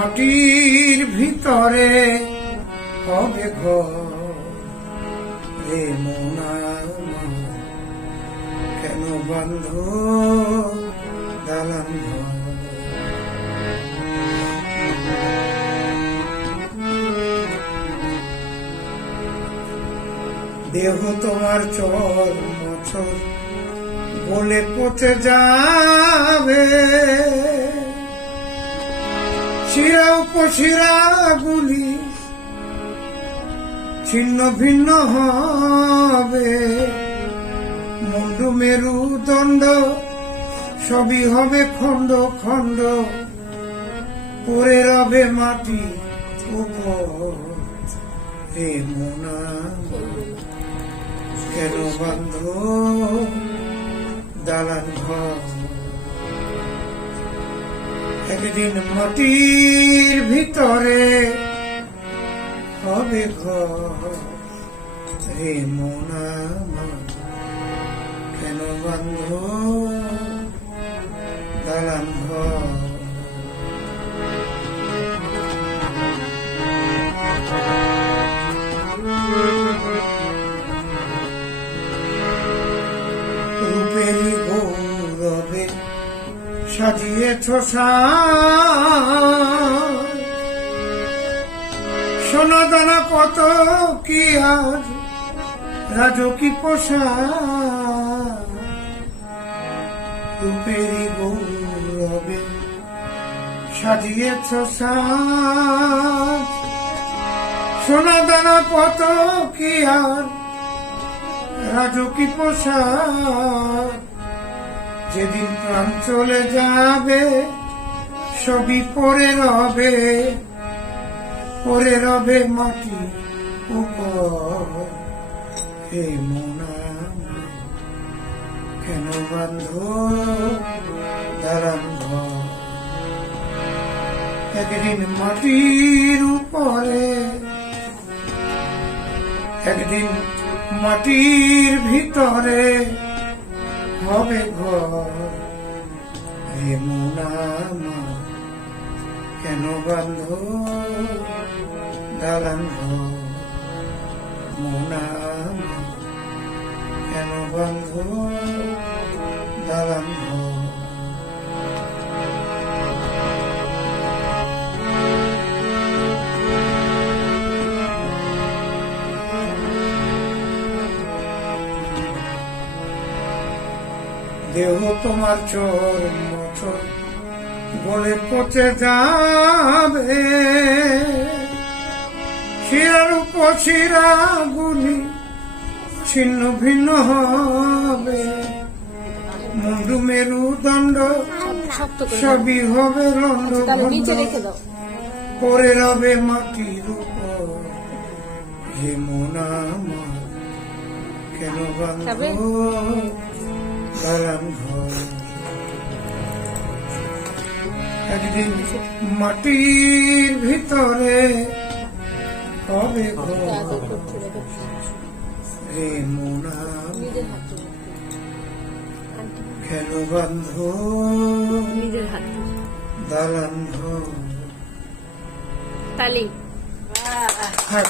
মাটির ভিতরে হবে ঘর। মোনা কেন বন্ধ দালান দেহ তোমার চর মছর, বলে পচে যাবে। শিরা উপশিরা গুলি ছিন্ন ভিন্ন হবে। মুন্ডু মেরু দণ্ড, সবই হবে খণ্ড খণ্ড। পরে রবে মাটি উপর। হে মোনা, কেন বন্ধ দালান ঘর? একদিন মাটির ভিতরে হবে ঘর মোনা কেন বন্ধ? দালান ঘর। সাজিয়েছ সোনাদানা কত কি আজ? রাজকি পোষা রূপেরই গৌরবে সাজিয়েছ সাজ। সোনাদানা কত কি আর রাজকি পোশাক যেদিন প্রাণ চলে যাবে, সবই পরে রবে। পরে রবে মাটি উপর। কেন বন্ধ দালান একদিন মাটির উপরে, একদিন মাটির ভিতরে। হবে ঘর হে মোনামা কেন বান্ধ দালান ঘর মোনামা কেন বান্ধ দালান ঘর দেহ তোমার চোর মচর বলে পচে যাবে। শিরার উপশিরা গুলি ছিন্ন ভিন্ন হবে। মুন্ডু মেরু দণ্ড সবই হবে রণ্ড দাও। পরে রবে মাটির উপর। হে মোনা কেন ঘর একদিন মাটির ভিতরে হবে হে মোনা কেন বান্ধ। দালান তালি। থাক